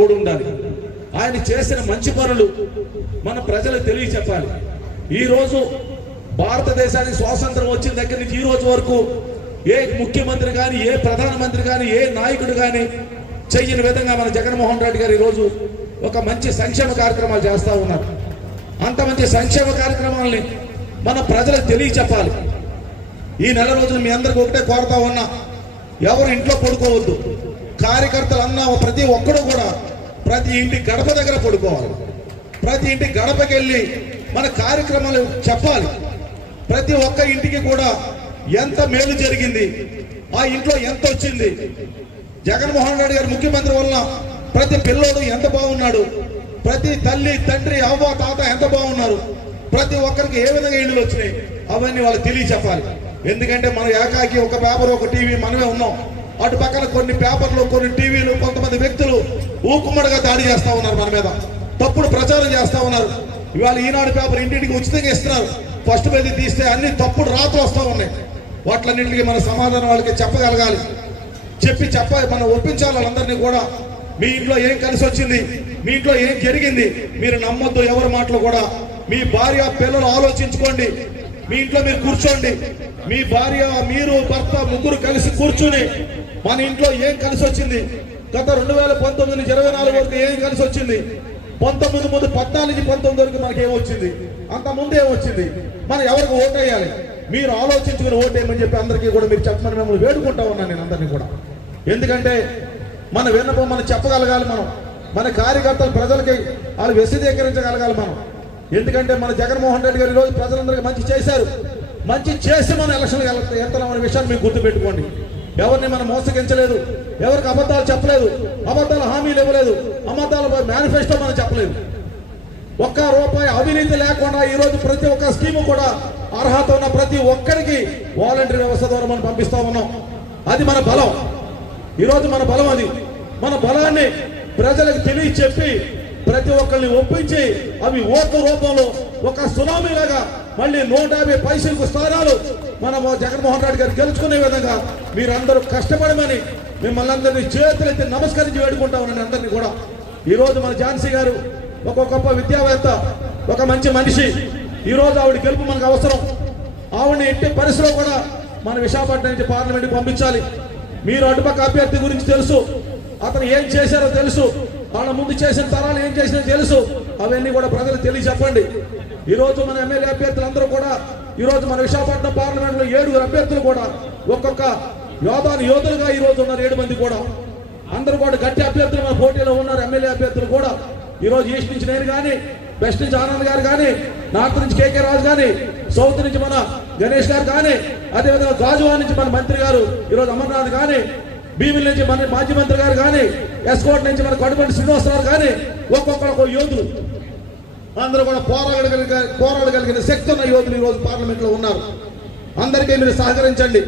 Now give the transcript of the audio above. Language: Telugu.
తోడు ఉండాలి ఆయన చేసిన మంచి పనులు మన ప్రజలకు తెలియ చెప్పాలి ఈరోజు భారతదేశానికి స్వాతంత్రం వచ్చిన దగ్గర నుంచి ఈ రోజు వరకు ఏ ముఖ్యమంత్రి కానీ ఏ ప్రధానమంత్రి కానీ ఏ నాయకుడు కానీ చెయ్యని విధంగా మన జగన్మోహన్ రెడ్డి గారు ఈరోజు ఒక మంచి సంక్షేమ కార్యక్రమాలు చేస్తూ ఉన్నారు. అంత మంచి సంక్షేమ కార్యక్రమాలని మన ప్రజలకు తెలియ చెప్పాలి ఈ నెల రోజులు మీ అందరికి ఒకటే కోరుతా ఉన్నా ఎవరు ఇంట్లో పడుకోవద్దు. కార్యకర్తలు అన్న ప్రతి ఒక్కడు కూడా ప్రతి ఇంటి గడప దగ్గర పడుకోవాలి. ప్రతి ఇంటి గడపకి వెళ్ళి మన కార్యక్రమాలు చెప్పాలి. ప్రతి ఒక్క ఇంటికి కూడా ఎంత మేలు జరిగింది ఆ ఇంట్లో ఎంత వచ్చింది జగన్మోహన్ రెడ్డి గారు ముఖ్యమంత్రి వలన ప్రతి పిల్లోడు ఎంత బాగున్నాడు ప్రతి తల్లి తండ్రి అవ్వ తాత ఎంత బాగున్నారు ప్రతి ఒక్కరికి ఏ విధంగా ఇళ్ళు వచ్చినాయి అవన్నీ వాళ్ళకి తెలియ చెప్పాలి. ఎందుకంటే మన ఏకాకి ఒక పేపర్ ఒక టీవీ మనమే ఉన్నాం. అటు పక్కన కొన్ని పేపర్లు కొన్ని టీవీ ఊకుమ్మడిగా దాడి చేస్తా ఉన్నారు మన మీద. తప్పుడు ప్రచారం చేస్తా ఉన్నారు. ఇవాళ ఈనాడు పేపర్ ఇంటింటికి ఉచితంగా ఇస్తున్నారు. ఫస్ట్ పేజీ తీస్తే అన్ని తప్పుడు రాతలు వస్తూ ఉన్నాయి. వాటిలన్నింటికి మన సమాధానం వాళ్ళకి చెప్పగలగాలి. చెప్పి చెప్ప మనం ఒప్పించాలి వాళ్ళందరినీ కూడా మీ ఇంట్లో ఏం కలిసి వచ్చింది మీ ఇంట్లో ఏం జరిగింది మీరు నమ్మొద్దు ఎవరి మాటలు కూడా. మీ భార్య పిల్లలు ఆలోచించుకోండి. మీ ఇంట్లో మీరు కూర్చోండి. మీ భార్య మీరు భర్త ముగ్గురు కలిసి కూర్చుని మన ఇంట్లో ఏం కలిసి వచ్చింది గత రెండు వేల పంతొమ్మిది నుంచి ఇరవై నాలుగు వరకు ఏం కలిసి వచ్చింది? పంతొమ్మిది ముందు పద్నాలుగు పంతొమ్మిది వరకు మనకి ఏమొచ్చింది అంత ముందు ఏమొచ్చింది మనం ఎవరికి ఓటు వేయాలి? మీరు ఆలోచించుకుని ఓటు వేయమని చెప్పి అందరికీ కూడా మీరు చెప్పమని మిమ్మల్ని వేడుకుంటా ఉన్నాను నేను అందరినీ కూడా. ఎందుకంటే మన విన్నపం మనం చెప్పగలగాలి మనం. మన కార్యకర్తలు ప్రజలకి వాళ్ళు విశదీకరించగలగాలి మనం. ఎందుకంటే మన జగన్మోహన్ రెడ్డి గారు ఈరోజు ప్రజలందరికీ మంచి చేశారు. మంచి చేసి మనం ఎలక్షన్కి వెళ్తున్నాం అనే విషయాన్ని మీకు గుర్తుపెట్టుకోండి. ఎవరిని మనం మోసగించలేదు ఎవరికి అబద్ధాలు చెప్పలేదు అబద్ధాలు హామీలు ఇవ్వలేదు అబద్ధాల మేనిఫెస్టో మనం చెప్పలేదు. ఒక్క రూపాయి అవినీతి లేకుండా ఈరోజు ప్రతి ఒక్క స్కీము కూడా అర్హత ఉన్న ప్రతి ఒక్కరికి వాలంటరీ వ్యవస్థ ద్వారా మనం పంపిస్తా ఉన్నాం. అది మన బలం. ఈరోజు మన బలం అది. మన బలాన్ని ప్రజలకు తెలియ చెప్పి ప్రతి ఒక్కరిని ఒప్పించి అవి ఓట్ల రూపంలో ఒక సునామీ లాగా మళ్ళీ నూట యాభై పైసలకు స్థానాలు మన జగన్మోహన్ రెడ్డి గారు గెలుచుకునే విధంగా మీరందరూ కష్టపడమని మిమ్మల్ని అందరినీ చేతులైతే నమస్కరించి వేడుకుంటా ఉన్నాను అందరినీ కూడా. ఈరోజు మన ఝాన్సీ గారు ఒక గొప్ప విద్యావేత్త ఒక మంచి మనిషి. ఈరోజు ఆవిడ గెలుపు మనకు అవసరం. ఆవిడని ఎట్టి పరిస్థితిలో కూడా మన విశాఖపట్నం నుంచి పార్లమెంట్కి పంపించాలి. మీరు అటుపక్క అభ్యర్థి గురించి తెలుసు. అతను ఏం చేశారో తెలుసు. వాళ్ళ ముందు చేసిన తరాలు ఏం చేసినా తెలుసు. అవన్నీ కూడా ప్రజలకు తెలియచెప్పండి చెప్పండి. మన ఎమ్మెల్యే అభ్యర్థులు అందరూ కూడా ఈ రోజు మన విశాఖపట్నం పార్లమెంట్లో ఏడుగురు అభ్యర్థులు కూడా ఒక్కొక్క యోధాను యోధులుగా ఈ రోజు ఉన్నారు ఏడు మంది కూడా. అందరూ కూడా గట్టి అభ్యర్థులు మన పోటీలో ఉన్నారు ఎమ్మెల్యే అభ్యర్థులు కూడా. ఈరోజు ఈస్ట్ నుంచి నేను కానీ వెస్ట్ నుంచి ఆనంద్ గారు కానీ నార్త్ నుంచి కేకే రాజు కానీ సౌత్ నుంచి మన గణేష్ గారు కానీ అదేవిధంగా గాజువా నుంచి మన మంత్రి గారు ఈరోజు అమర్నాథ్ కానీ భీమిల నుంచి మన మాజీ మంత్రి గారు కానీ ఎస్కోట్ నుంచి మన కడుపంటి శ్రీనివాసరావు కానీ ఒక్కొక్కరు ఒక యోధులు. అందరూ కూడా పోరాడగలిగిన పోరాడగలిగిన శక్తి ఉన్న యోధులు ఈ రోజు పార్లమెంట్లో ఉన్నారు. అందరికీ మీరు సహకరించండి.